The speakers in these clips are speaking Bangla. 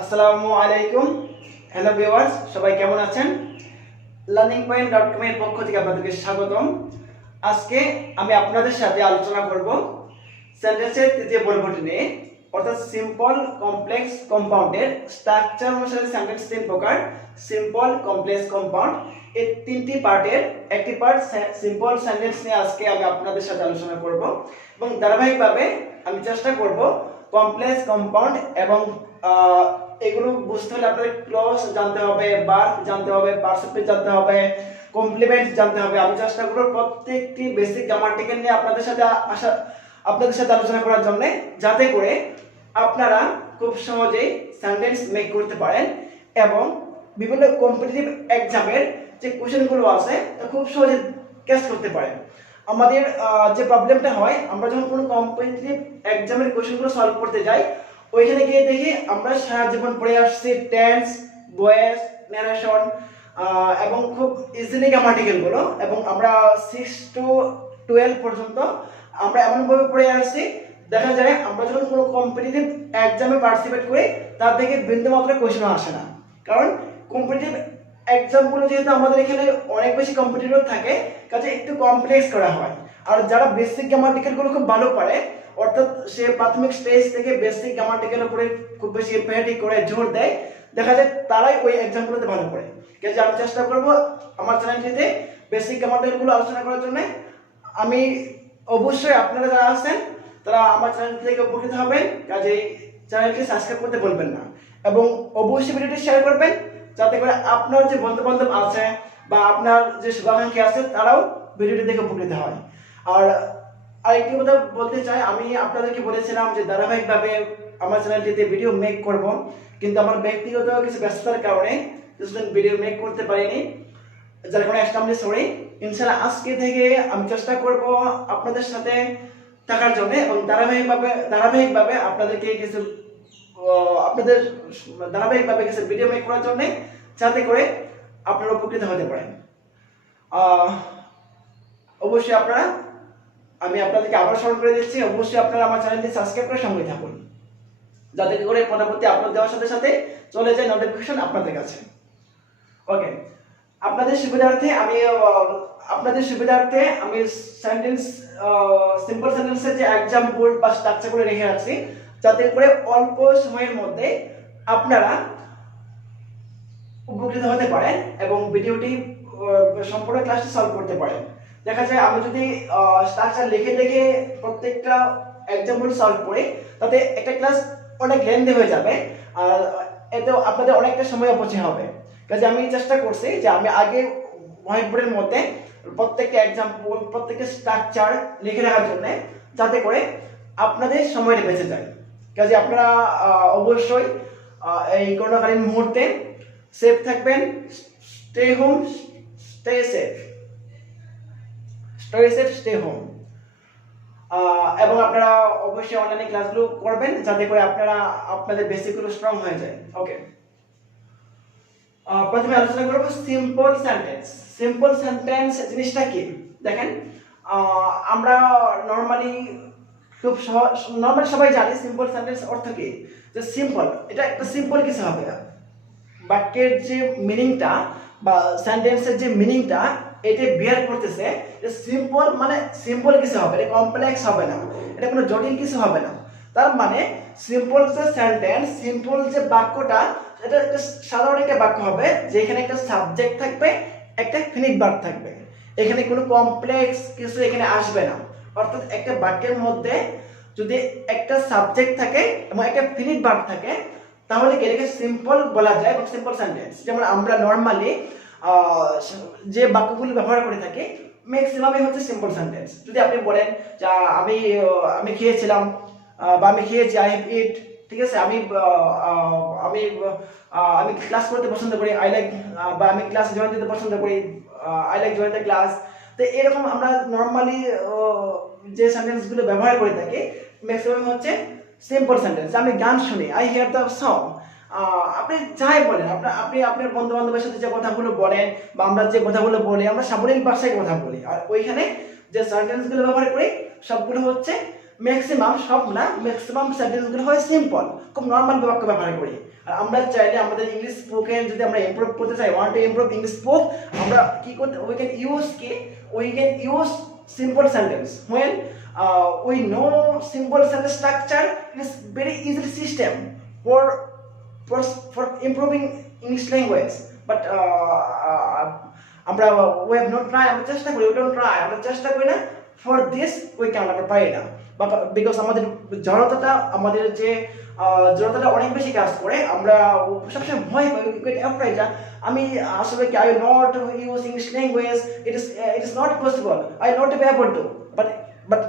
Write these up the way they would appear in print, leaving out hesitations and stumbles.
আসসালামু আলাইকুম। হ্যালো ভিউয়ার্স, সবাই কেমন আছেন? লার্নিংপয়েন্ট.com এর পক্ষ থেকে আপনাদেরকে স্বাগতম। আজকে আমি আপনাদের সাথে আলোচনা করব সেন্টেন্সের তৃতীয় পর্বটি নিয়ে, অর্থাৎ সিম্পল, কমপ্লেক্স, কম্পাউন্ডের স্ট্রাকচার অনুসারে সেন্টেন্স তিন প্রকার: সিম্পল, কমপ্লেক্স, কম্পাউন্ড। এই তিনটি পার্টের একটি পার্ট সিম্পল সেন্টেন্স নিয়ে আজকে আমি আপনাদের সাথে আলোচনা করব এবং ধারাবাহিকভাবে আমি চেষ্টা করব কমপ্লেক্স, কম্পাউন্ড এবং এগুলো বুঝতে হলে আপনাদের ক্লজ জানতে হবে, ভার্ব জানতে হবে, পার্টিসিপল জানতে হবে, কমপ্লিমেন্ট জানতে হবে। আমি চেষ্টা করব প্রত্যেকটি বেসিক গ্রামাটিক্যাল নিয়ে আপনাদের সাথে আলোচনা করার জন্য, যাতে করে আপনারা খুব সহজেই সেন্টেন্স মেক করতে পারেন এবং বিভিন্ন কম্পিটিটিভ এক্সামের যে কোশ্চেনগুলো আছে তা খুব সহজে ক্যাচ করতে পারেন। আমাদের যে প্রবলেমটা হয়, আমরা যখন কোনো কম্পিটিটিভ এক্সামের কোশ্চেনগুলো সলভ করতে যাই, ওইখানে গিয়ে দেখি আমরা সারা জীবন পড়ে আসছি টেন্স, ভয়েস, ন্যারেশন এবং খুব ইজিলি গ্রামাটিক্যাল গুলো, এবং আমরা 6 to 12 পর্যন্ত আমরা এমনভাবে পড়ে আসছি, দেখা যায় আমরা যখন কোনো কম্পিটিটিভ এক্সামে পার্টিসিপেট করি তার থেকে বিন্দুমাত্র কোশ্চেন আসে না। কারণ কম্পিটিটিভ এক্সামগুলো যেহেতু আমাদের এখানে অনেক বেশি কম্পিটিটর থাকে, কাজে একটু কমপ্লেক্স করা হয়। আর যারা বেসিক গ্রামাটিক্যালগুলো খুব ভালো পারে, অর্থাৎ সে প্রাথমিক স্টেজ থেকে বেসিক গ্রামাটিক্যাল উপরে খুব বেশি এমফ্যাটিক করে জোর দেয়, দেখা যায় তারাই ওই এক্সামগুলোতে ভালো করে। কাজে আমি চেষ্টা করব আমার চ্যানেলটিতে বেসিক গ্রামাটিক্যালগুলো আলোচনা করার জন্য। আমি অবশ্যই আপনারা যারা আছেন তারা আমার চ্যানেল থেকে উপকৃত হবেন, কাজেই চ্যানেলটি সাবস্ক্রাইব করতে বলবেন না এবং অবশ্যই ভিডিওটি শেয়ার করবেন, যাতে করে আপনার যে বন্ধু বান্ধব আছে বা আপনার যে শুভাকাঙ্ক্ষী আছে তারাও ভিডিওটি দেখে উপকৃত হয়। আর আরেকটি কথা বলতে চাই, আমি আপনাদেরকে বলেছিলাম যে ধারাবাহিকভাবে আমার চ্যানেলটিতে ভিডিও মেক করব, কিন্তু আমার ব্যক্তিগত কিছু ব্যস্ততার কারণে কিছুদিন ভিডিও মেক করতে পারিনি, যার কারণে এক্সট্রিমলি সরি। ইনশাআল্লাহ আজকে থেকে আমি চেষ্টা করব আপনাদের সাথে থাকার জন্য এবং ধারাবাহিকভাবে আপনাদেরকে কিছু ভিডিও মেক করার জন্য, যাতে করে আপনারা উপকৃত হতে পারেন। অবশ্যই আমি আপনাদেরকে আবার স্মরণ করে দিচ্ছি, অবশ্যই আপনারা আমার চ্যানেলটি সাবস্ক্রাইব করে সঙ্গে থাকুন, যাতে করে পরবর্তী আপলোড দেওয়ার সাথে সাথে চলে যায় নোটিফিকেশন আপনাদের কাছে। ওকে, আপনাদের সুবিধার্থে আমি সেন্টেন্স, সিম্পল সেন্টেন্সের যে এক্সাম্পল বা স্ট্রাকচারগুলো রেখে রাখছি, যাতে করে অল্প সময়ের মধ্যে আপনারা উপকৃত হতে পারেন এবং ভিডিওটি সম্পূর্ণ ক্লাসটি সলভ করতে পারেন। দেখা যায় আমি যদি স্ট্রাকচার লিখে প্রত্যেকটা এক্সাম্পল সলভ করি, তাতে একটা ক্লাস অনেক লেন্থি হয়ে যাবে আর এতে আপনাদের অনেকটা সময় অপচয় হবে। কাজে আমি চেষ্টা করছি যে আমি আগে হোয়াইট বোর্ডের মধ্যে প্রত্যেকটা এক্সাম্পল, প্রত্যেকটা স্ট্রাকচার লিখে রাখার জন্য, যাতে করে আপনাদের সময়টা বেঁচে যায়। কাজে আপনারা অবশ্যই এই করোনাকালীন মুহূর্তে সেফ থাকবেন, stay home, stay safe, stay home. এবং আপনারা অবশ্যই অনলাইনে ক্লাসগুলো করবেন, যাতে করে আপনাদের বেসিকগুলো স্ট্রং হয়ে যায়। ওকে, প্রথমে আলোচনা করব সিম্পল সেন্টেন্স। সিম্পল সেন্টেন্স জিনিসটা কি দেখেন, আমরা নরমালি সবাই জানি সিম্পল সেন্টেন্স অর্থ কি। যে সিম্পল, এটা একটা সিম্পল কিছু হবে, বাক্যের যে মিনিংটা বা সেন্টেন্সের যে মিনিংটা এটা বিয়ার করতেছে। যে সিম্পল মানে সিম্পল কিছু হবে, এটা কমপ্লেক্স হবে না, এটা কোনো জটিল কিছু হবে না। তার মানে সিম্পল যে সেন্টেন্স, সিম্পল যে বাক্যটা, এটা একটা সাধারণ একটা বাক্য হবে, যেখানে একটা সাবজেক্ট থাকবে, একটা ফিনিট ভার্ব থাকবে। এখানে কোনো কমপ্লেক্স কিছু এখানে আসবে না। অর্থাৎ একটা বাক্যের মধ্যে যদি একটা সাবজেক্ট থাকে এবং একটা ফিনিট ভার্ব থাকে, তাহলে এটাকে সিম্পল বলা যায় এবং সিম্পল সেন্টেন্স। যেমন আমরা নর্মালি যে বাক্যগুলো ব্যবহার করে থাকি, ম্যাক্সিমামই হচ্ছে সিম্পল সেন্টেন্স। যদি আপনি বলেন যে আমি খেয়েছিলাম বা আমি খেয়েছি, আই হ্যাভ ইট, ঠিক আছে, আমি ক্লাস করতে পছন্দ করি, আই লাইক, বা আমি ক্লাস জয়েন দিতে পছন্দ করি, I like join the class. তো এরকম আমরা নর্মালি যে সেন্টেন্সগুলো ব্যবহার করে থাকি, ম্যাক্সিমাম হচ্ছে সিম্পল সেন্টেন্স। আমি গান শুনি, আই হিয়ার দ্য সং। আপনি যাই বলেন, আপনি আপনার বন্ধু বান্ধবের সাথে যে কথাগুলো বলেন বা আমরা যে কথাগুলো বলি, আমরা সাবলীল ভাষায় কথা বলি, আর ওইখানে যে সেন্টেন্সগুলো ব্যবহার করি সবগুলো হচ্ছে ম্যাক্সিমাম, সব না, ম্যাক্সিমাম সেন্টেন্সগুলো হয় সিম্পল, খুব নর্মাল বাক্য ব্যবহার করি। আর আমরা চাইলে আমাদের ইংলিশ স্পোকেন যদি আমরা ইমপ্রুভ করতে চাই, want to improve English spoke, আমরা কি করতে, we can use simple sentence when we know simple sentence structure. It is very easy system for for improving English language, but আমরা we have not try, আমরা চেষ্টা করি, we don't try, আমরা চেষ্টা করি না, for this we can, আমরা পারি না, বিকজ আমাদের জড়তাটা, আমাদের যে জড়তাটা অনেক বেশি কাজ করে, আমরা সবসময় ভয় পাই যে আমি আসলে কি, I will not use English language, it is not possible, I will not be able to, but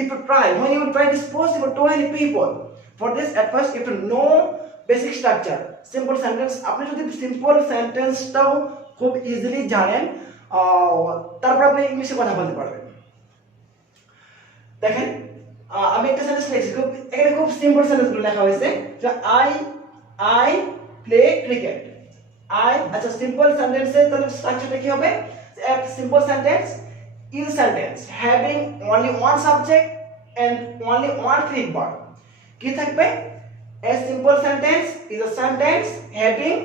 if you try, when you try, it is possible to any people. For this, at first you have to know basic structure, simple sentence. আপনি যদি সিম্পল সেন্টেন্সটাও খুব ইজিলি জানেন, তারপর আপনি ইংলিশে কথা বলতে পারবেন। দেখেন, আমি একটা সেন্টেন্স লিখছি, এখানে খুব সিম্পল সেন্টেন্সগুলো লেখা হয়েছে যে আই প্লে ক্রিকেট। আচ্ছা, সিম্পল সেন্টেন্সের তাহলে স্ট্রাকচারটা কি হবে? Simple sentence is a sentence having only one subject and only one finite verb. কি থাকবে? A simple sentence is a sentence having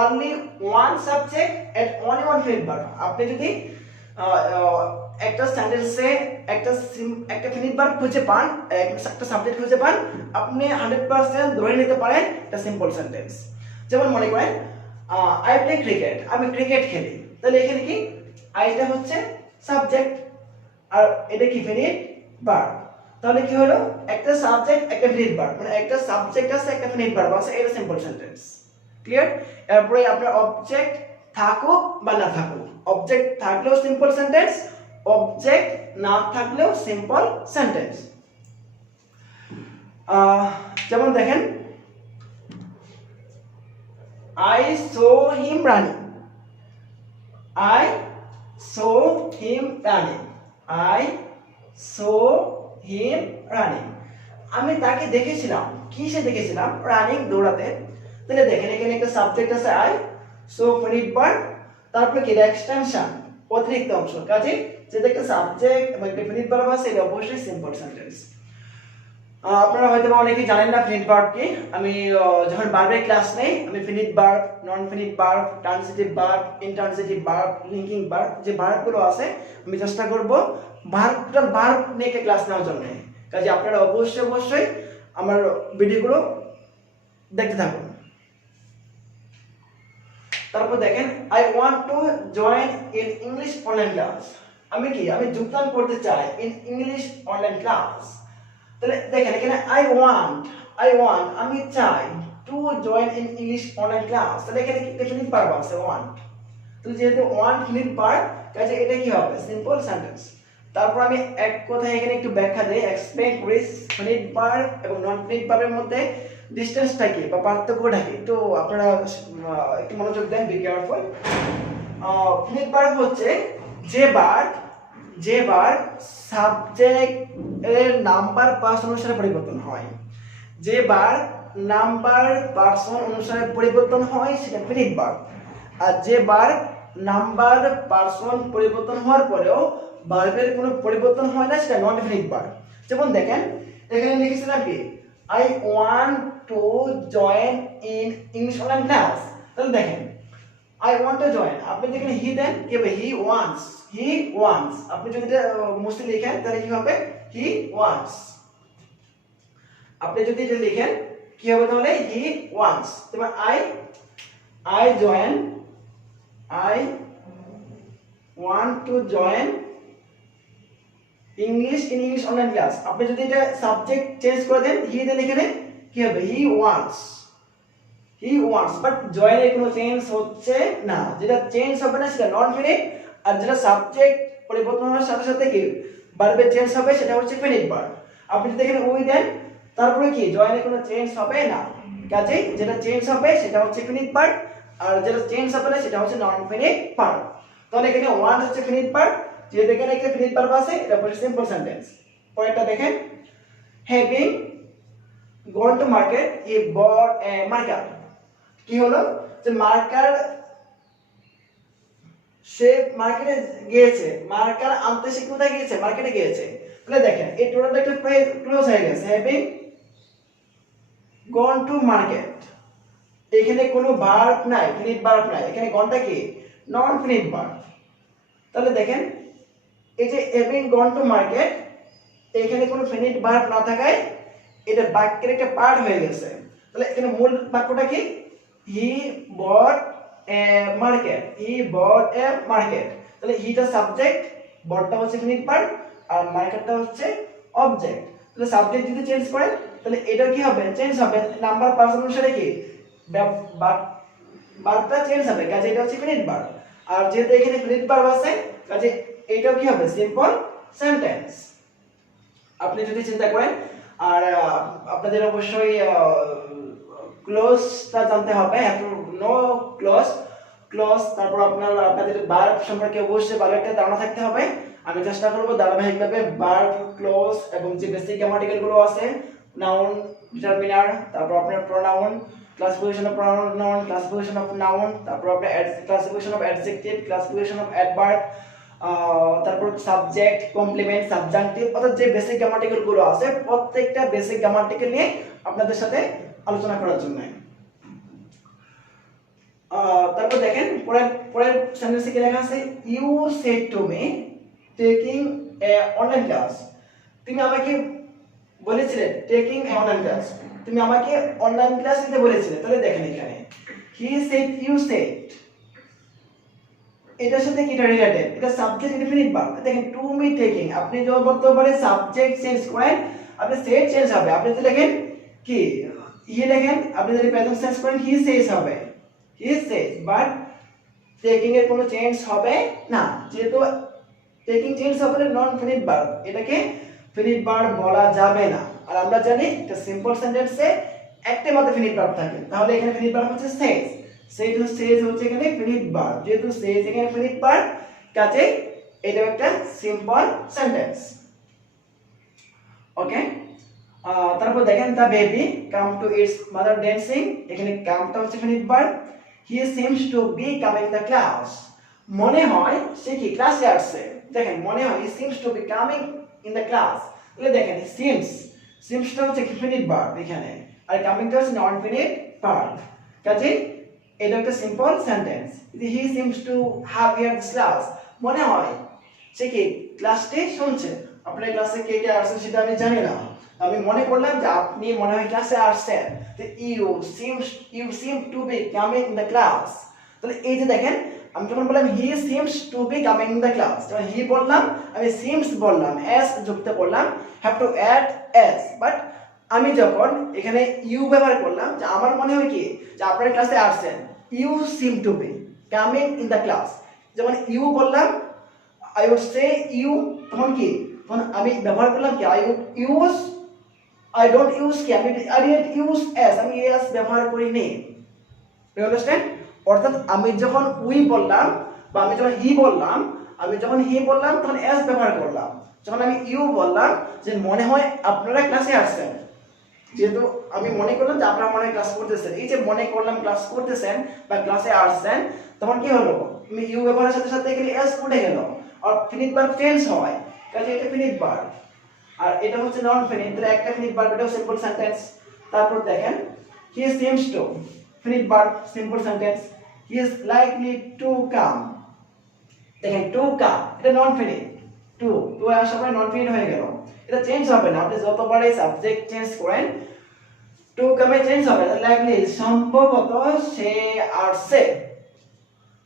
only one subject and only one finite verb. আপনি যদি একটা সেন্টেন্সে একটা ফিনিট ভার্ব খুঁজে পান, একটা সাবজেক্ট খুঁজে পান, আপনি 100% ধরে নিতে পারেন এটা সিম্পল সেন্টেন্স। যেমন মনে করেন আই প্লে ক্রিকেট, আমি ক্রিকেট খেলি, তাহলে এখানে কি আইটা হচ্ছে সাবজেক্ট আর এটা কি ফিনিট ভার্ব। তাহলে কি হলো? একটা সাবজেক্ট একটা ফিনিট ভার্ব, মানে একটা সাবজেক্ট আছে একটা ফিনিট ভার্ব আছে, এটা সিম্পল সেন্টেন্স। ক্লিয়ার? এরপরে আপনার অবজেক্ট থাকুক বা না থাকুক, অবজেক্ট থাকলেও সিম্পল সেন্টেন্স, অবজেক্ট না থাকলেও সিম্পল সেন্টেন্স। যেমন দেখেন, I saw him running. I saw him running. I saw him running. আমি তাকে দেখেছিলাম, কিসে দেখেছিলাম? রানিং, দৌড়াতে। তাহলে দেখেন এখানে একটা সাবজেক্ট আছে আই, সো ফিনিট ভার্ব, তারপরে কি এক্সটেনশন, অতিরিক্ত অংশ, কাজে যেটা একটা সাবজেক্ট এবং একটা ফিনিট ভার্ব আছে, এটা অবশ্যই সিম্পল সেন্টেন্স। আপনারা হয়তো অনেকেই জানেন না ফিনিট ভার্ব কি। আমি যখন ভার্বের ক্লাস নেই, আমি finite verb, non finite verb, transitive verb, intransitive verb, linking verb, যে ভার্বগুলো আছে আমি চেষ্টা করব ভার্ব নিয়ে একটা ক্লাস নেওয়ার জন্য। কাজে আপনারা অবশ্যই আমার ভিডিওগুলো দেখতে থাকুন। তারপর দেখেন, I want to join in English online class. আমি যোগদান করতে চাই ইন ইংলিশ অনলাইন ক্লাস। তাহলে দেখেন এখানে আই ওয়ান্ট, আমি চাই, to join in English online class, তাহলে এখানে কি ফিনিট ভার্ব আছে ওয়ান্ট। তো যেহেতু ওয়ান্ট ফিনিট ভার্ব, কাজে এটা কি হবে? Simple sentence. তারপর আমি এক কথায় এখানে একটু ব্যাখ্যা দেই, এক্সপ্লেইন করি ফিনিট ভার্ব এবং নন ফিনিট ভার্বের মধ্যে ডিসটেন্সটা কি বা পার্থক্যটা কি, তো আপনারা একটু মনোযোগ দেন, বি কেয়ারফুল। ফিনিট ভার্ব হচ্ছে যে ভার্ব সাবজেক্ট এর নাম্বার পার্সন অনুসারে পরিবর্তন হয়, যে ভার্ব নাম্বার পার্সন অনুসারে পরিবর্তন হয় সেটা ফিনিট ভার্ব। আর যে ভার্ব নাম্বার পার্সন পরিবর্তন হওয়ার পরেও ভার্বের কোনো পরিবর্তন হয় না, সেটা নন ফিনিট ভার্ব। যেমন দেখেন এখানে লিখেছিলাম কি, I want to join in English online class. তাহলে দেখেন আই ওয়ান্ট টু জয়েন, আপনি যেখানে হি দেন কি হবে? He wants. আপনি যদি এটা মুছে লিখেন তাহলে কি হবে? He wants. আপনি যদি এটা লিখেন কি হবে তাহলে? He wants. তারপর I join, I want to join English online class. আপনি যদি এটা সাবজেক্ট চেঞ্জ করে দেন, হি দেন, এখানে কি হবে? হি ওয়ান্টস, বাট জয়েনের কোনো চেঞ্জ হচ্ছে না। যেটা চেঞ্জ হবে না সেটা নন ফিনিট, আর যেটা সাবজেক্ট পরিবর্তন হওয়ার সাথে সাথে কি ভার্বের চেঞ্জ হবে সেটা হচ্ছে ফিনিট ভার্ব। আপনি যদি এখানে উই দেন তারপরে কি জয়েনের কোনো চেঞ্জ হবে না, কাজেই যেটা চেঞ্জ হবে সেটা হচ্ছে ফিনিট ভার্ব, আর যেটা চেঞ্জ হবে না সেটা হচ্ছে নন ফিনিট ভার্ব। তাহলে এখানে ওয়ান হচ্ছে ফিনিট ভার্ব, যেহেতু এখানে একটা ফিনিট ভার্ব আছে, এটা হচ্ছে সিম্পল সেন্টেন্স। পরেরটা দেখেন, having gone to market he bought a marker. কি হলো? যে মার্কার, সে মার্কেটে গিয়েছে, মার্কার আনতে সে কোথায় গিয়েছে? মার্কেটে গিয়েছে। তাহলে দেখেন এই টোটালটা একটু প্রায় ক্লোজ হয়ে গেছে হ্যাভিং গন টু মার্কেট এখানে কোনো ভার্ব নাই ফিনিট ভার্ব নাই এখানে গনটা কি নন ফিনিট ভার্ব তাহলে দেখেন এই যে হ্যাভিং গন টু মার্কেট এখানে কোনো ফিনিট ভার্ব না থাকায় এটা বাক্যের একটা পার্ট হয়ে গেছে তাহলে এখানে মূল বাক্যটা কি হি bought a market he bought a market তাহলে হিটা সাবজেক্ট বটটা হচ্ছে ফিনিট ভার্ব আর মার্কেটটা হচ্ছে অবজেক্ট তাহলে সাবজেক্ট যদি চেঞ্জ করেন তাহলে এটা কি হবে চেঞ্জ হবে নাম্বার পারসন অনুসারে কি ভার্বটা চেঞ্জ হবে কাজে এটা হচ্ছে ফিনিট ভার্ব আর যেহেতু এখানে ফিনিট ভার্ব আছে কাজে এটাও কি হবে সিম্পল সেন্টেন্স আপনি যদি চিন্তা করেন আর আপনাদের অবশ্যই ক্লোজটা জানতে হবে একটু নো ক্লোজ তারপর আপনাদের ভার্ব সম্পর্কে অবশ্যই ভালো একটা ধারণা থাকতে হবে আমি চেষ্টা করব ধারাবাহিকভাবে ভার্ব ক্লোজ এবং যে বেসিক গ্রামাটিক্যাল গুলো আছে নাউন ডিটারমিনার তারপর আপনার pronoun classification of pronoun classification of noun তারপর আপনার classification of adjective classification of adverb তারপর সাবজেক্ট কমপ্লিমেন্ট সাবজাংটিভ অর্থাৎ যে বেসিক গ্রামাটিক্যাল গুলো আছে প্রত্যেকটা বেসিক গ্রামাটিক্যাল নিয়ে আপনাদের সাথে আলোচনা করার জন্য তারপর দেখেন পরের সেন্টেন্সে কি লেখা আছে you said to me taking a online class তুমি আমাকে বলেছিলে টেকিং এ অনলাইন ক্লাস তুমি আমাকে অনলাইন ক্লাস নিতে বলেছিলে তাহলে দেখেন এখানে হি সেড ইউ সেড এটার সাথে কিটা রিলেটেড এটা সাবজেক্ট ইনডিফিনিট ভার্ব দেখেন টু মি টেকিং আপনি যখন বর্তমানে সাবজেক্ট চেঞ্জ করেন আপনি সেড চেঞ্জ হবে আপনি যদি লেখেন কি হি লেখেন আপনি যদি প্রেজেন্ট চেঞ্জ করেন হি সেজ হবে হি সেজ বাট টেকিং এর কোনো চেঞ্জ হবে না যেহেতু টেকিং চেঞ্জ হবে না নন ফিনিট ভার্ব এটাকে ফিনিট ভার্ব বলা যাবে না আর আমরা জানি এটা সিম্পল সেন্টেন্সে একটা মাত্র ফিনিট ভার্ব থাকে তাহলে এখানে ফিনিট ভার্ব হচ্ছে সেজ সেজ হচ্ছে এখানে ফিনিট ভার্ব যেহেতু সেজ এখানে ফিনিট ভার্ব কাজে এটা একটা সিম্পল সেন্টেন্স ওকে তারপর দেখেন the baby come to its mother dancing এখানে কামটা হচ্ছে finite verb he seems to be coming the class মনে হয় সে কি ক্লাসে আসছে দেখেন মনে হয় he seems to be coming in the class তাহলে দেখেন সিমসটা হচ্ছে ফিনিট ভার্ব এখানে আর কামিংটা হচ্ছে নন ফিনিট ভার্ব কাজে এটা একটা simple sentence he seems to have here this class মনে হয় সে কি ক্লাসটি শুনছে আপনার ক্লাসে কে কে আসছে সেটা আমি জানি না আমি মনে করলাম যে আপনি মনে হয় ক্লাসে আসছেন you seem to be coming in the class তাহলে এই যে দেখেন আমি যখন বললাম he seems to be coming in the class যখন হি বললাম আমি সিমস বললাম এস যুক্ত করলাম have to add S but আমি যখন এখানে ইউ ব্যবহার করলাম যে আমার মনে হয় কি যে আপনার ক্লাসে আসছেন you seem to be coming in the class যখন ইউ বললাম আই উড সে ইউ তখন কি তখন আমি ব্যবহার করলাম কি আই ডোন্ট ইউজ কি আমি ইউজ এস আমি এস ব্যবহার করিনি ইউ আন্ডারস্ট্যান্ড অর্থাৎ আমি যখন উই বললাম বা আমি যখন হি বললাম তখন এস ব্যবহার করলাম যখন আমি ইউ বললাম যে মনে হয় আপনারা ক্লাসে আসছেন যেহেতু আমি মনে করলাম যে আপনারা মনে হয় ক্লাস করতেছেন এই যে মনে করলাম ক্লাস করতেছেন বা ক্লাসে আসছেন তখন কি হলো আমি ইউ ব্যবহারের সাথে সাথে এখানে এস উঠে গেল আর ফিনিট ভার্ব চেঞ্জ হয় কাজে এটা ফিনিট ভার্ব আর এটা হচ্ছে নন ফিনিট তাহলে একটা ফিনিট ভার্ব এটাও সিম্পল সেন্টেন্স তারপর দেখেন he seems to finite verb simple sentence he is likely to come দেখেন টু কাম এটা নন ফিনিট টু আসার পরে নন ফিনিট হয়ে গেল এটা চেঞ্জ হবে না আপনি যতবার এই সাবজেক্ট চেঞ্জ করেন টু কামে চেঞ্জ হবে লাইকলি সম্ভবত সে আসছে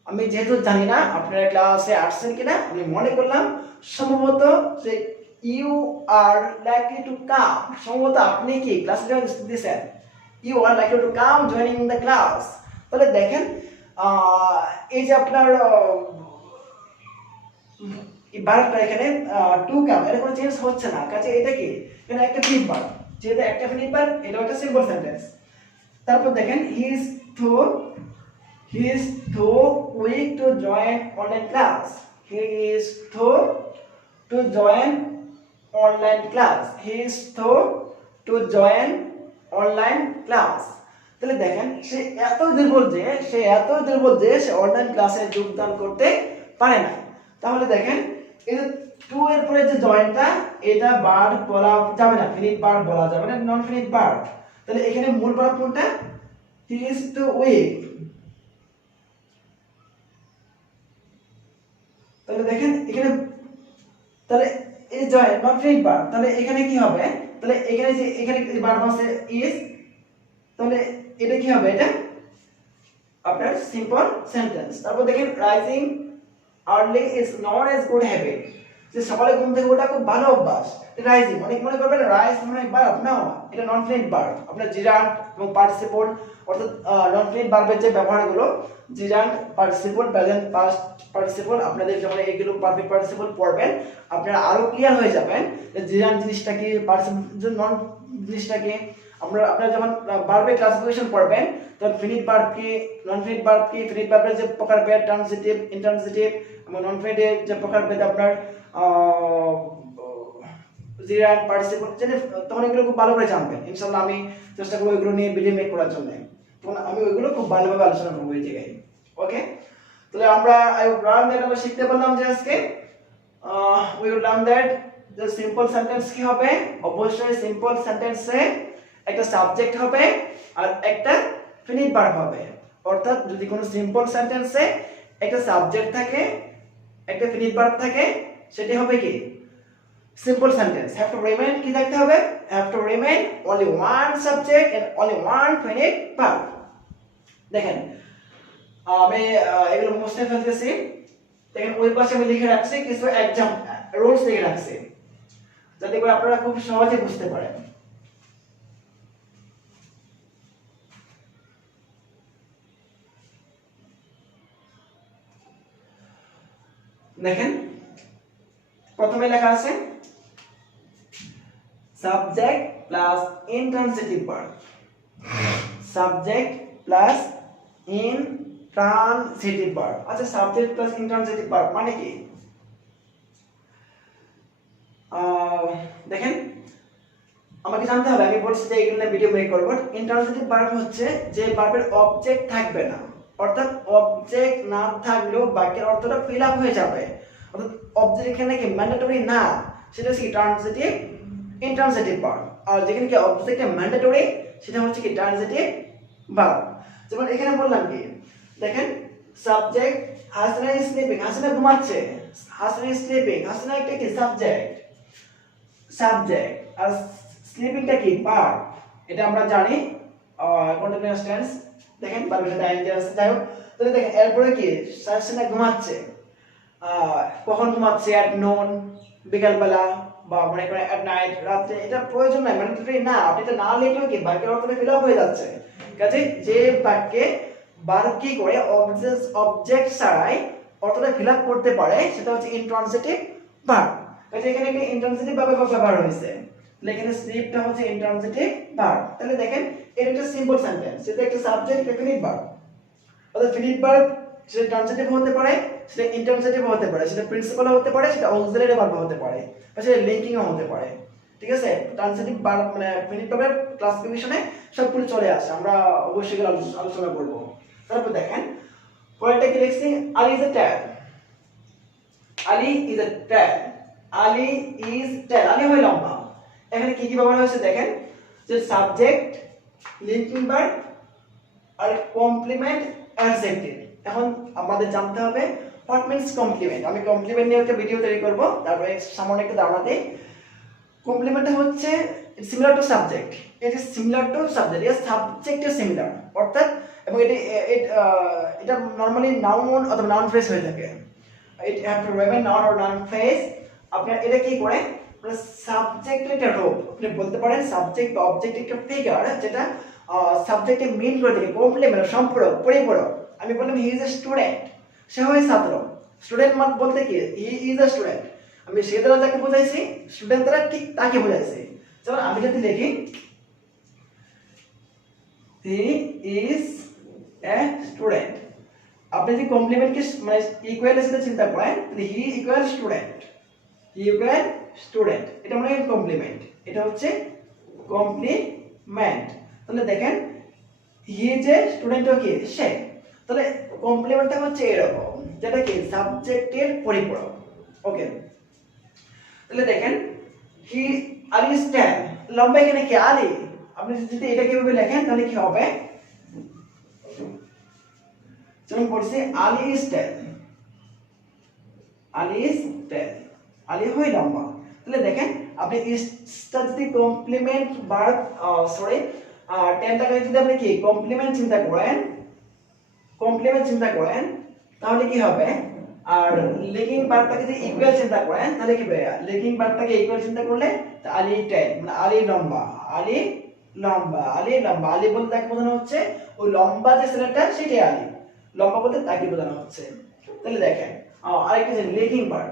আমি যেহেতু জানি না আপনারা ক্লাসে আসছেন কিনা আমি মনে করলাম সম্ভবত যে you are likely to come সম্ভবত আপনি কি ক্লাসে জয়েন দিয়েছেন you are likely to come joining the class তাহলে দেখেন এই যে আপনার এই ভার্বটা এখানে টু কাম এটা কোনো চেঞ্জ হচ্ছে না কাজে এটা কি এখানে একটা ফিনিট ভার্ব যেহেতু একটা ফিনিট ভার্ব এটা একটা সিম্পল সেন্টেন্স তারপর দেখেন he is too weak to join online class he is too to join online class he is too to join online class তাহলে দেখেন সে এত দুর্বল যে সে অনলাইন ক্লাসে যোগদান করতে পারে না তাহলে দেখেন এই যে টু এর পরে যে জয়েন্টটা এটা ভার্ব বলা যাবে না, ফিনিট ভার্ব বলা যাবে না, নন ফিনিট ভার্ব। তাহলে এখানে মূল ভার্ব কোনটা? He is too weak. তাহলে দেখেন এখানে, তাহলে এই জয়েন্ট নন ফিনিট ভার্ব, তাহলে এখানে কি হবে? তাহলে এখানে যে এখানে ভার্ব আছে ইজ, তাহলে এটা কি হবে? এটা আপনার সিম্পল সেন্টেন্স। তারপর দেখেন rising early is not age good habit, যে সকালে ঘুম থেকে ওঠা খুব ভালো অভ্যাস। রাইজিং, অনেক মনে করবেন রাইজ মানে ভার্ব না, এটা নন ফিনিট ভার্ব। আপনার জিরান্ট এবং পার্টিসিপল, অর্থাৎ নন ফিনিট ভার্বের যে ব্যবহারগুলো gerund, participle, present past participle, আপনাদের যখন এইগুলো পারফেক্ট পার্টিসিপল পড়বেন আপনারা আরো ক্লিয়ার হয়ে যাবেন যে জিরান্ট জিনিসটা কি, পার্টিসিপল নন জিনিসটা কি। আপনারা যখন ভার্বের ক্লাসিফিকেশন পড়বেন তখন ফিনিট ভার্ব কি, নন ফিনিট ভার্ব কি, ফিনিট ভার্বের যে প্রকারভেদ ট্রান্সিটিভ, ইন্ট্রান্সিটিভ এবং নন ফিনিটের যে প্রকারভেদ আপনার জিরান্ট, পার্টিসিপল, তখন এগুলো খুব ভালো করে জানবেন। ইনশাআল্লাহ আমি চেষ্টা করব এগুলো নিয়ে ভিডিও মেক করার জন্য, তখন আমি ওইগুলো খুব ভালোভাবে আলোচনা করব এই জায়গায়। ওকে, তাহলে আমরা আমরা শিখতে পারলাম যে আজকে we will learn that the simple sentence কি হবে? অবশ্যই সিম্পল সেন্টেন্সে একটা সাবজেক্ট হবে আর একটা ফিনিট ভার্ব হবে। অর্থাৎ যদি কোনো সিম্পল সেন্টেন্সে একটা সাবজেক্ট থাকে, একটা ফিনিট ভার্ব থাকে, সেটি হবে কি simple sentence. Have to remain কি থাকতে হবে? Have to remain only one subject and only one finite verb। দেখেন আমি এগুলো মুছে ফেলতেছি। দেখেন ওই পাশে আমি লিখে রাখছি কিছু এক্সাম রুলস লিখে রাখছি, যাতে করে আপনারা খুব সহজে বুঝতে পারেন। দেখেন প্রথমে লেখা আছে subject plus intransitive verb, subject plus intransitive verb. আচ্ছা সাবজেক্ট প্লাস ইন্ট্রান্সিটিভ ভার্ব মানে কি? দেখেন আমাকে জানতে হবে, আমি বলছি যে এগুলো ভিডিও মেক করব। ইন্ট্রান্সিটিভ ভার্ব হচ্ছে যে ভার্বের অবজেক্ট থাকবে না, অর্থাৎ অবজেক্ট না থাকলেও বাক্যের অর্থটা ফিল আপ হয়ে যাবে। অর্থাৎ অবজেক্ট এখানে কি ম্যান্ডেটরি না, সেটা হচ্ছে কি ট্রান্সিটিভ ইন্ট্রান্সিটিভ ভার্ব। আর যেখানে কি অবজেক্ট ম্যান্ডেটরি, সেটা হচ্ছে কি ট্রান্সিটিভ ভার্ব। যেমন এখানে বললাম কি, দেখেন subject Hasina is sleeping, Hasina ঘুমাচ্ছে, হাসিনা ইজ স্লিপিং, হাসিনা একটা কি সাবজেক্ট, সাবজেক্ট। আর স্লিপিংটা কি ভার্ব, এটা আমরা জানি কন্টিনিউয়াস টেন্স। দেখেন ভার্বের সাথে আইএনজি আছে, যাই হোক। তাহলে দেখেন এরপরে কি হাসিনা ঘুমাচ্ছে, কখন ঘুমাচ্ছে? অ্যাট নোন, বিকালবেলা, বা মনে করেন অ্যাট নাইট, রাতে। এটা প্রয়োজন নাই, মানে না, আপনি এটা না লিখলেও কি বাক্যের অর্থটা ফিল আপ হয়ে যাচ্ছে। কাজে যে বাক্যে ভার্ব কি করে অবজেক্ট ছাড়াই অর্থটা ফিল আপ করতে পারে সেটা হচ্ছে ইন্ট্রান্সিটিভ ভার্ব। কাজে এখানে একটা ইন্ট্রান্সিটিভ ভাবে ব্যবহার হয়েছে, তাহলে এখানে স্লিপটা হচ্ছে ইন্ট্রান্সিটিভ ভার্ব। তাহলে দেখেন এটা একটা সিম্পল সেন্টেন্স, সেটা একটা সাবজেক্ট, একটা ফিনিট ভার্ব। অর্থাৎ ফিনিট ভার্ব সেটা ট্রান্সিটিভ হতে পারে, সেটা ইন্ট্রান্সিটিভ হতে পারে, সেটা প্রিন্সিপাল হতে পারে, সেটা অক্সিলারি ভার্ব হতে পারে, বা সেটা লিঙ্কিংও হতে পারে। ঠিক আছে, ট্রান্সিটিভ ভার্ব মানে ফিনিট ভার্বের ক্লাসিফিকেশনে সবগুলো চলে আসে, আমরা অবশ্যই আলোচনা করব। তারপর দেখেন পরেরটা কি লিখছি, Ali is a tall, Ali is a tall, Ali is tall, Ali হয় লম্বা। এখানে কি কি ব্যবহার হয়েছে দেখেন, যে সাবজেক্ট, লিঙ্কিং ভার্ব আর কমপ্লিমেন্ট অ্যাডজেক্টিভ। এখন আমাদের জানতে হবে হোয়াট মিন্স কমপ্লিমেন্ট। আমি কমপ্লিমেন্ট নিয়ে একটা ভিডিও তৈরি করব, তারপরে সামান্য একটা ধারণা দিই। কমপ্লিমেন্ট হচ্ছে similar to subject, it is similar to subject, এর সাবজেক্ট ইজ সিমিলার, অর্থাৎ এবং এটা নরমালি নাউন অথবা নাউন ফ্রেজ হয়ে থাকে। ইট have to remain noun or noun phrase. আপনার এটা কি করে, মানে সাবজেক্টের একটা রূপ, আপনি বলতে পারেন সাবজেক্ট বা অবজেক্ট একটা ফিগার যেটা সাবজেক্টে মিন করে থাকে, কমপ্লিমেন্ট, সম্পূরক, পরিপূরক। আমি বললাম হি ইজ এ স্টুডেন্ট, সে হয় ছাত্র। স্টুডেন্ট মানে বলতে কি হি ইজ এ স্টুডেন্ট, আমি সে দ্বারা যাকে বোঝাইছি, স্টুডেন্ট দ্বারা ঠিক তাকে বোঝাইছি। যেমন আমি যদি লিখি হি ইজ এ স্টুডেন্ট, আপনি যদি কমপ্লিমেন্টকে মানে ইকুয়াল হিসেবে চিন্তা করেন, তাহলে হি ইকুয়াল স্টুডেন্ট, হি ইকুয়াল স্টুডেন্ট, এটা মানে কমপ্লিমেন্ট, এটা হচ্ছে কমপ্লিমেন্ট। তাহলে দেখেন হি যে স্টুডেন্টও কি সে, তাহলে কমপ্লিমেন্টটা হচ্ছে এরকম, যেটা কি সাবজেক্টের পরিপূরক। ওকে, তাহলে দেখেন হি আলি স্ট্যান্ড, লম্বা এখানে কি আলি, আপনি যদি এটা কিভাবে লেখেন তাহলে কি হবে, যেমন পড়ছি আলি স্ট্যান্ড, আলি স্ট্যান্ড, আলি হয় লম্বা। তাহলে দেখেন আপনি ইসটা যদি কমপ্লিমেন্ট ভার্ব সরি টেনটাকে যদি আপনি কি কমপ্লিমেন্ট চিন্তা করেন, কমপ্লিমেন্ট চিন্তা করেন তাহলে কি হবে, আর লিঙ্কিং ভার্বটাকে যদি ইকুয়াল চিন্তা করেন তাহলে কি হবে, লিঙ্কিং ভার্বটাকে ইকুয়াল চিন্তা করলে আলি টেন মানে আলি লম্বা, আলি লম্বা, আলি লম্বা, আলি বলতে তাকে বোঝানো হচ্ছে ওই লম্বা যে ছেলেটা সেটাই আলি, লম্বা বলতে তাকে বোঝানো হচ্ছে। তাহলে দেখেন আরেকটা যে লিঙ্কিং ভার্ব,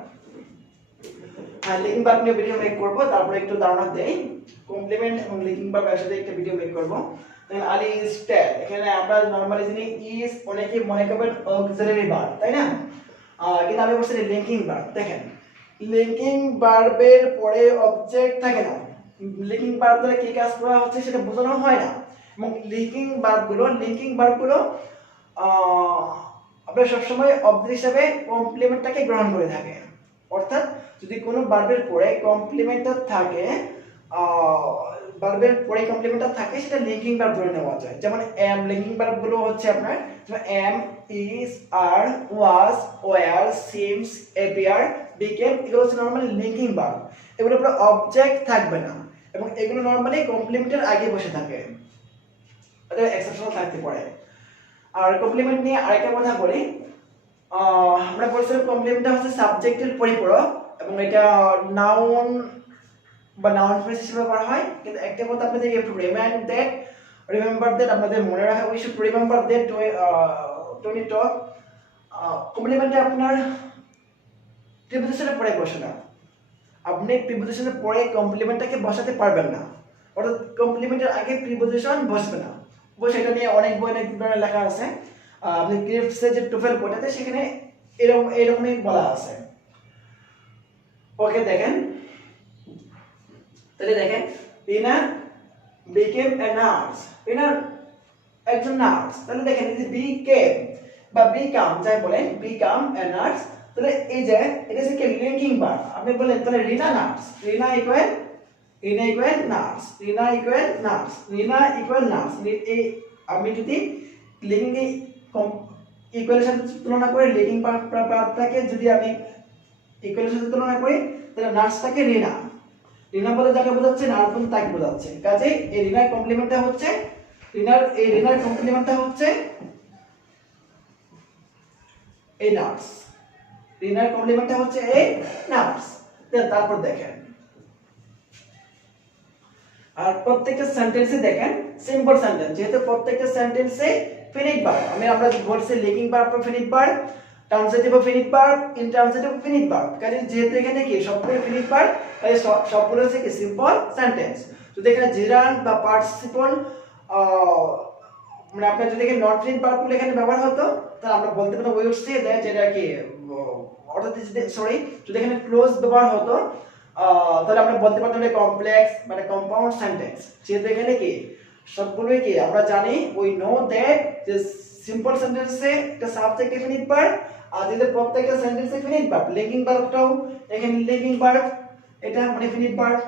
লিঙ্কিং ভার্ব নিয়ে ভিডিও মেক করব, তারপরে একটু ধারণা দেই কমপ্লিমেন্ট এবং লিঙ্কিং ভার্ব একসাথে একটা ভিডিও মেক করব। তাহলে আলি ইজ টেন, এখানে আমরা নরমালি জানি ইজ অনেকে মনে করবেন অক্সিলারি ভার্ব, তাই না, কিন্তু আমি বলছি লিঙ্কিং ভার্ব। দেখেন লিঙ্কিং ভার্বের পরে অবজেক্ট থাকে না, লিঙ্কিং ভার্ব দ্বারা কি কাজ করা হচ্ছে সেটা বোঝানো হয় না, এবং লিঙ্কিং ভার্বগুলো আপনারা সবসময় অবজেক্ট হিসাবে কমপ্লিমেন্টটাকে গ্রহণ করে থাকে। অর্থাৎ যদি কোনো ভার্বের পরে কমপ্লিমেন্টটা থাকে, ভার্বের পরে কমপ্লিমেন্টটা থাকে সেটা লিঙ্কিং ভার্ব ধরে নেওয়া যায়। যেমন এম লিঙ্কিং ভার্বগুলো হচ্ছে আপনার am, is, are, was, were, seems, appear, became, এগুলো হচ্ছে নরমালি লিঙ্কিং ভার্ব। এগুলোর উপরে অবজেক্ট থাকবে না এবং এগুলো নরমালি কমপ্লিমেন্টের আগে বসে থাকে, এটা এক্সেপশনাল থাকতে পারে। আর কমপ্লিমেন্ট নিয়ে আরেকটা কথা বলি, আমরা বলছিলাম কমপ্লিমেন্টটা হচ্ছে সাবজেক্টের পরিপূরক এবং এটা নাউন বা নাউন ফ্রেজ হিসেবে করা হয়। কিন্তু একটা কথা আপনাদের রিমেম্বার দ্যাট আপনাদের মনে রাখা, we should remember that to talk কমপ্লিমেন্টে আপনার প্রিপোজিশনের পরে বসে না, আপনি প্রিপোজিশনের পরে কমপ্লিমেন্টটাকে বসাতে পারবেন না, অর্থাৎ কমপ্লিমেন্টের আগে প্রিপোজিশন বসবে না। অবশ্যই এটা নিয়ে অনেক বই অনেক ধরনের লেখা আছে, আপনি ক্রিপ্সের যে টুফেল বইটাতে সেখানে এরকমই বলা আছে। ওকে দেখেন, তাহলে দেখেন রিনা বিকেম এ নার্স, রিনা একজন নার্স, তাহলে দেখেন এই যে বিকেম বা বিকাম যাই বলেন, বিকাম এ নার্স, তাহলে এই যে এটা হচ্ছে কি লিঙ্কিং ভার্ব। আপনি বলেন তাহলে রিনা নার্স, রিনা ইকুয়াল নার্স, রিনা ইকুয়াল নার্স, রিনা ইকুয়াল নার্স। এই আমি যদি লিঙ্কিং ইকুয়ালের সাথে তুলনা করে লিঙ্কিং ভার্বটাকে যদি আমি ইকুয়ালের সাথে তুলনা করি তাহলে নার্সটাকে রিনা, রিনা বলে যাকে বোঝাচ্ছে নার্স বলে তাকে বোঝাচ্ছে। কাজেই এই রিনার কমপ্লিমেন্টটা হচ্ছে এই নার্স, রিনার কমপ্লিমেন্টটা হচ্ছে এই নার্স। তারপর দেখেন আর প্রত্যেকটা সেন্টেন্সে দেখেন সিম্পল সেন্টেন্স, যেহেতু প্রত্যেকটা সেন্টেন্সে ফিনিট ভার্ব, আমরা বলছি linking verb ফিনিট verb, transitive finite verb, intransitive finite verb. কাজে যেহেতু এখানে কি সবগুলো ফিনিট ভার্ব, তাই সবগুলো হচ্ছে কি সিম্পল সেন্টেন্স। যদি এখানে জিরান্ট বা পার্টিসিপল মানে আপনার যদি এখানে নট ফিনিট ভার্বগুলো এখানে ব্যবহার হতো তাহলে আমরা বলতে পারতাম উই উড সে দ্যাট, যেটা কি অর্থাৎ যদি এখানে ক্লোজ ব্যবহার হতো তাহলে আমরা বলতে পারতাম এটা কমপ্লেক্স মানে কম্পাউন্ড সেন্টেন্স। যেহেতু এখানে কি সবগুলোই কি আমরা জানি, উই নো দ্যাট যে সিম্পল সেন্টেন্সে একটা সাবজেক্ট ফিনিট ভার্ব, আর যদি প্রত্যেকটা সেন্টেন্সে ফিনিট ভার্ব, লিঙ্কিং ভার্বটাও এখানে লিঙ্কিং ভার্ব, এটা মানে ফিনিট ভার্ব,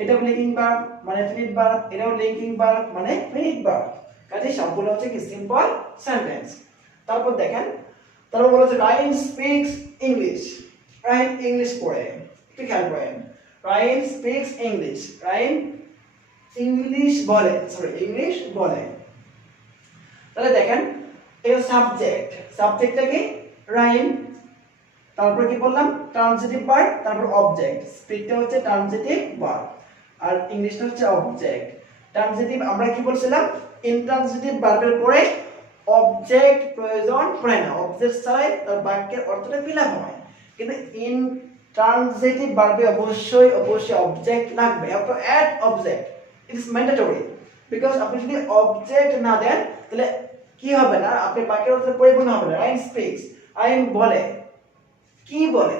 এটাও লিঙ্কিং ভার্ব মানে ফিনিট ভার্ব, এটাও লিঙ্কিং ভার্ব মানে ফিনিট ভার্ব। কাজে সবগুলো হচ্ছে কি সিম্পল সেন্টেন্স। তারপর দেখেন, তারপর বলা হচ্ছে রাইন স্পিক্স ইংলিশ, রাইন ইংলিশ পড়ে, একটু খেয়াল করেন, রাইন স্পিক্স ইংলিশ, রাইন ইংলিশ বলে, ইংলিশ বলে। তাহলে দেখেন এটা সাবজেক্টটা কি রাইন, তারপর কি বললাম ট্রান্সিটিভ ভার্ব, তারপর অবজেক্ট, স্পিকটা হচ্ছে ট্রান্সিটিভ ভার্ব আর ইংলিশটা হচ্ছে অবজেক্ট। ট্রান্সিটিভ আমরা কি বলছিলাম, ইনট্রান্সিটিভ ভার্বের পরে অবজেক্ট প্রয়োজন পড়ে না, অবজেক্ট ছাড়াই তার বাক্যের অর্থটা ফিল আপ হয়। কিন্তু ইনট্রান্সিটিভ ভার্বে অবশ্যই অবজেক্ট লাগবে, you have to add object, it is mandatory, because আপনি যদি অবজেক্ট না দেন তাহলে কি হবে না, আপনি বাক্যের অর্থ পরিপূর্ণ হবে না। রাইন স্পিক্স, রাইন বলে, কি বলে,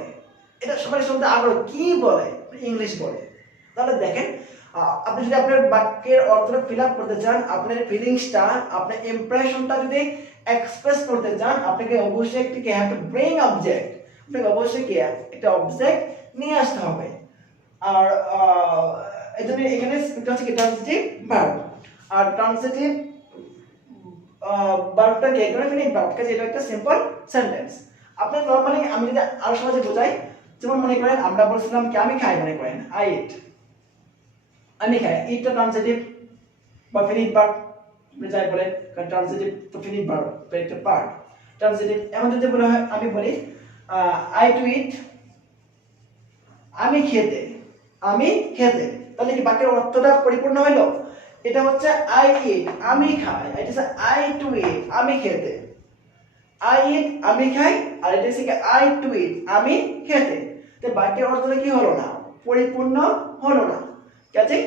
এটা সবাই শুনতে আগ্রহ, কি বলে, ইংলিশ বলে। তাহলে দেখেন আপনি যদি আপনার বাক্যের অর্থটা ফিল আপ করতে চান, আপনার ফিলিংসটা, আপনার ইমপ্রেশনটা যদি এক্সপ্রেস করতে চান, আপনাকে অবশ্যই একটি হ্যাভ টু ব্রিং অবজেক্ট, আপনাকে অবশ্যই কি একটা অবজেক্ট নিয়ে আসতে হবে। আর এজন্য এখানে এটা হচ্ছে কি ট্রান্সিটিভ ভার্ব। আর ট্রান্সিটিভ ভার্বটা কি একদম ফিনিট ভার্ব, কাজে এটা একটা সিম্পল সেন্টেন্স। আপনি নরমালি আমি যদি আরো সহজে বোঝাই, যেমন মনে করেন আমরা বলছিলাম কি আমি খাই, মনে করেন আই ইট, আমি খাই, ইটটা ট্রান্সিটিভ বা ফিনিট ভার্ব যাই বলে, ট্রান্সিটিভ তো ফিনিট ভার্ব একটা পার্ট ট্রান্সিটিভ। এমন যদি বলা হয়, আমি বলি আই টু ইট, আমি খেতে, আমি খেতে, তাহলে কি বাক্যের অর্থটা পরিপূর্ণ হলো? এটা হচ্ছে আই ইট, আমি খাই, এটা হচ্ছে আই টু ইট, আমি খেতে, আই ইট আমি খাই, আর এটা হচ্ছে আই টু ইট, আমি খেতে। তো বাক্যের অর্থটা কি হলো না? পরিপূর্ণ হলো না। কাজে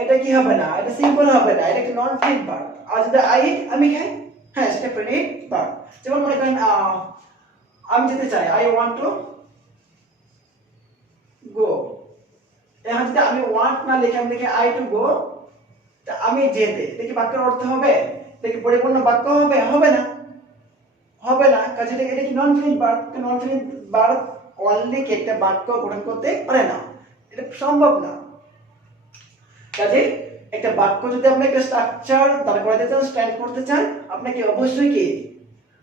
এটা কি হবে না? এটা সিম্পল হবে না, এটা একটা নন ফিনিট ভার্ব। আর যদি আই ইট আমি খাই, হ্যাঁ সেটা ফিনিট ভার্ব। যেমন মনে করেন আমি যেতে চাই, আই ওয়ান্ট টু গো। এখন যদি আমি ওয়ান্ট না লিখে আমি লিখে আই টু গো, তা আমি যেতে, এটা কি বাক্যের অর্থ হবে? এটা কি পরিপূর্ণ বাক্য হবে? হবে না, হবে না। কাজে এটা কি নন finite verb. Non finite verb only কি একটা বাক্য গঠন করতে পারে না, এটা সম্ভব না। কাজে একটা বাক্য যদি আপনি একটা স্ট্রাকচার দাঁড় করাতে চান, স্ট্যান্ড করতে চান, আপনাকে অবশ্যই কি,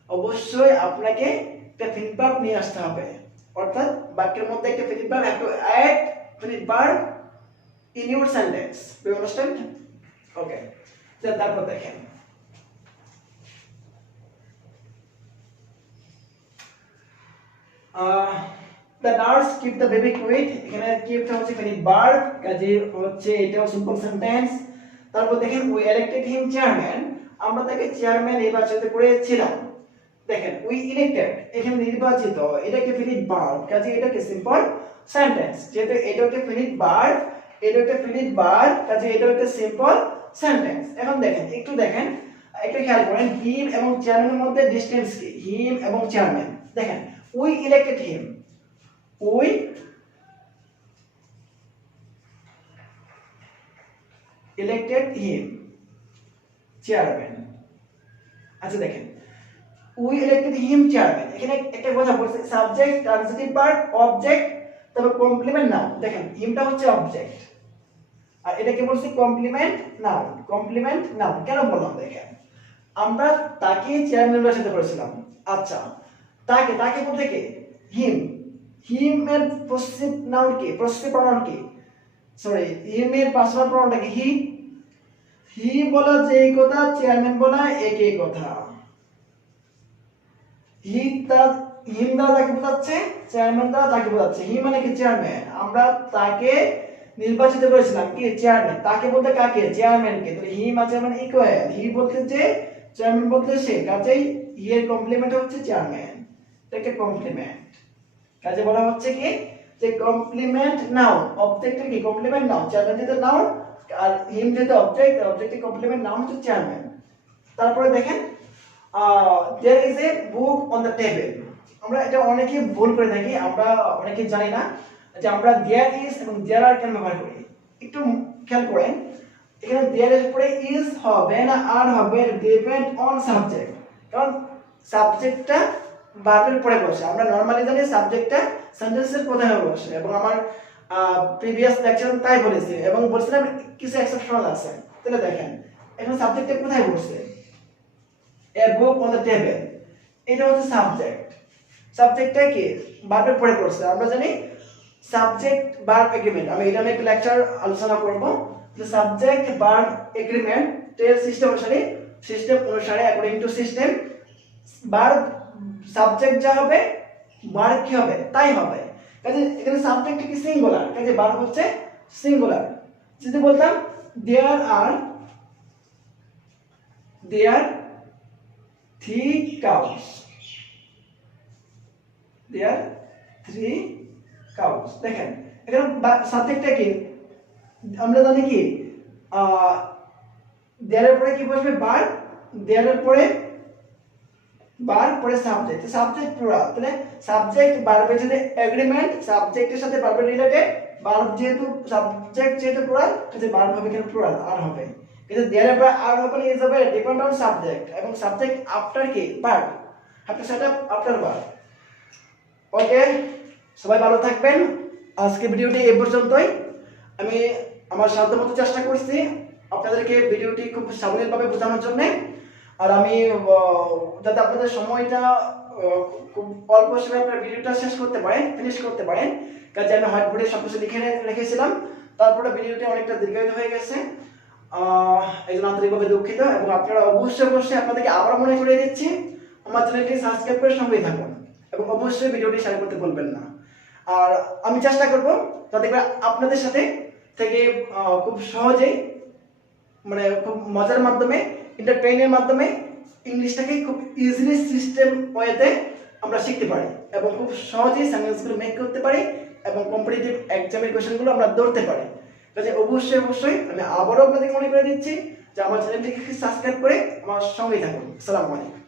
অবশ্যই আপনাকে একটা ফিনিট ভার্ব নিয়ে আসতে হবে। অর্থাৎ বাক্যের মধ্যে একটা finite verb have to add finite verb in your sentence. Do you understand? Okay. তারপর দেখেন the nurse keep the baby quiet, এখানে keep টা হচ্ছে ফিনিট ভার্ব, কাজে হচ্ছে এটাও সিম্পল সেন্টেন্স। তারপর দেখেন we elected him chairman, আমরা তাকে চেয়ারম্যান নির্বাচিত করেছিলাম। দেখেন we elected, এখানে নির্বাচিত, এটা কি ফিনিট ভার্ব, কাজে এটা কি সিম্পল সেন্টেন্স। যেহেতু এটা একটা ফিনিট ভার্ব, এটা একটা ফিনিট ভার্ব, কাজে এটা একটা সিম্পল সেন্টেন্স। এখন দেখেন একটু দেখেন, একটা খেয়াল করেন হিম এবং চেয়ারম্যানের মধ্যে ডিসটেন্স কি, হিম এবং চেয়ারম্যান। দেখেন we elected him, we elected him chairman। আচ্ছা দেখেন we elected him chairman, এখানে একটা কথা বলছে সাবজেক্ট, ট্রান্সিটিভ ভার্ব, অবজেক্ট, তারপর কমপ্লিমেন্ট নাউন। দেখেন হিমটা হচ্ছে অবজেক্ট, আর এটাকে বলছি কমপ্লিমেন্ট নাউন। কমপ্লিমেন্ট নাউন কেন বললাম? দেখেন আমরা তাকে চেয়ারম্যান নির্বাচিত করেছিলাম। আচ্ছা তাকে, তাকে বলতে কে? হিম। হিম এর পসেসিভ নাউন কি, পসেসিভ প্রনাউন কি, সরি হিম এর পার্সোনাল প্রনাউনটা কি? হি। হি বলা যেই কথা, চেয়ারম্যান বলা একই কথা। হি তা, হিম দ্বারা তাকে বোঝাচ্ছে, চেয়ারম্যান দ্বারা তাকে বোঝাচ্ছে। হি মানে কি? চেয়ারম্যান। আমরা তাকে নির্বাচিত করেছিলাম কি? চেয়ারম্যান। তাকে বলতে কাকে? চেয়ারম্যানকে। তাহলে হি আর চেয়ারম্যান ইকুয়াল। হি বলতে যে, চেয়ারম্যান বলতে সে, কাজেই হি এর কমপ্লিমেন্ট হচ্ছে চেয়ারম্যান। এটাকে কমপ্লিমেন্ট। কাজে বলা হচ্ছে কি যে কমপ্লিমেন্ট নাউন, অবজেক্টের কি কমপ্লিমেন্ট নাউন, চেয়ারম্যান যেটা নাউন আর হিম যেটা অবজেক্ট, অবজেক্টের কমপ্লিমেন্ট নাউন হচ্ছে চেয়ারম্যান। তারপরে দেখেন there is a book on the table, আমরা এটা অনেকে ভুল করে থাকি, আমরা অনেকে জানি না যে আমরা there is এবং there are কেন ব্যবহার করি। একটু খেয়াল করেন, এখানে there এর পরে is হবে না are হবে, ডিপেন্ড অন সাবজেক্ট। কারণ সাবজেক্টটা ভার্বের পরে বসে। আমরা নরমালি জানি সাবজেক্টটা সেন্টেন্সের প্রথমে বসে, এবং আমার প্রিভিয়াস লেকচার তাই বলেছি, এবং বলছিলাম কিছু এক্সেপশনাল আছে। তাহলে দেখেন এখন সাবজেক্টটা কোথায় বসে? a book on the table, এটা হচ্ছে সাবজেক্ট। সাবজেক্টটা কি ভার্বের পরে পড়ছে। আমরা জানি সাবজেক্ট ভার্ব এগ্রিমেন্ট, আমি এটা নিয়ে একটা লেকচার আলোচনা করব যে সাবজেক্ট ভার্ব এগ্রিমেন্ট এর সিস্টেম অনুসারে according to system verb subject যা হবে ভার্ব কি হবে তাই হবে। কাজে এখানে সাবজেক্ট কি সিঙ্গুলার, কাজে ভার্ব হচ্ছে সিঙ্গুলার। যদি বলতাম there are 3 cows, there 3 cows, দেখেন এখানে সাবজেক্টটা কি আমরা জানি কি there এর পরে কি বসবে? ভার্ব, there এর পরে ভার্ব পরে সাবজেক্ট, সাবজেক্ট প্লুরাল। তাহলে সাবজেক্ট ভার্বের যদি এগ্রিমেন্ট, সাবজেক্টের সাথে ভার্বের রিলেটেড, ভার্ব যেহেতু সাবজেক্ট যেহেতু প্লুরাল, তাহলে ভার্ব হবে কেন প্লুরাল? আর হবে। কিন্তু there এর পরে আর হবে ইজ হবে ডিপেন্ড অন সাবজেক্ট, এবং সাবজেক্ট আফটার কি? Verb, have to set up after verb. Okay, সবাই ভালো থাকবেন, আজকে ভিডিওটি এই পর্যন্তই। আমি আমার সাধ্যমতো চেষ্টা করছি আপনাদেরকে ভিডিওটি খুব সাবলীলভাবে বোঝানোর জন্য। আর আমি যাতে আপনাদের সময়টা খুব অল্প সময়ে আপনার ভিডিওটা শেষ করতে পারেন, ফিনিশ করতে পারেন, কাজে আমি হোয়াইট বোর্ডে সব কিছু লিখে রেখেছিলাম। তারপরে ভিডিওটি অনেকটা দীর্ঘায়িত হয়ে গেছে, এই জন্য আন্তরিকভাবে দুঃখিত। এবং আপনারা অবশ্যই আপনাদেরকে আবার মনে করিয়ে দিচ্ছি, আমার চ্যানেলটি সাবস্ক্রাইব করে সঙ্গেই থাকুন এবং অবশ্যই ভিডিওটি শেয়ার করতে ভুলবেন না। আর আমি চেষ্টা করব যাতে করে আপনাদের সাথে থেকে খুব সহজেই, মানে খুব মজার মাধ্যমে, এন্টারটেইনের মাধ্যমে ইংলিশটাকে খুব ইজিলি সিস্টেম ওয়েতে আমরা শিখতে পারি এবং খুব সহজেই সেন্টেন্সগুলো মেক করতে পারি এবং কম্পিটিটিভ এক্সামের কোয়েশ্চেনগুলো আমরা ধরতে পারি। কাজে অবশ্যই আমি আবারও আপনাদেরকে মনে করে দিচ্ছি যে আমার চ্যানেলটিকে সাবস্ক্রাইব করে আমার সঙ্গেই থাকুন। আসসালামু আলাইকুম।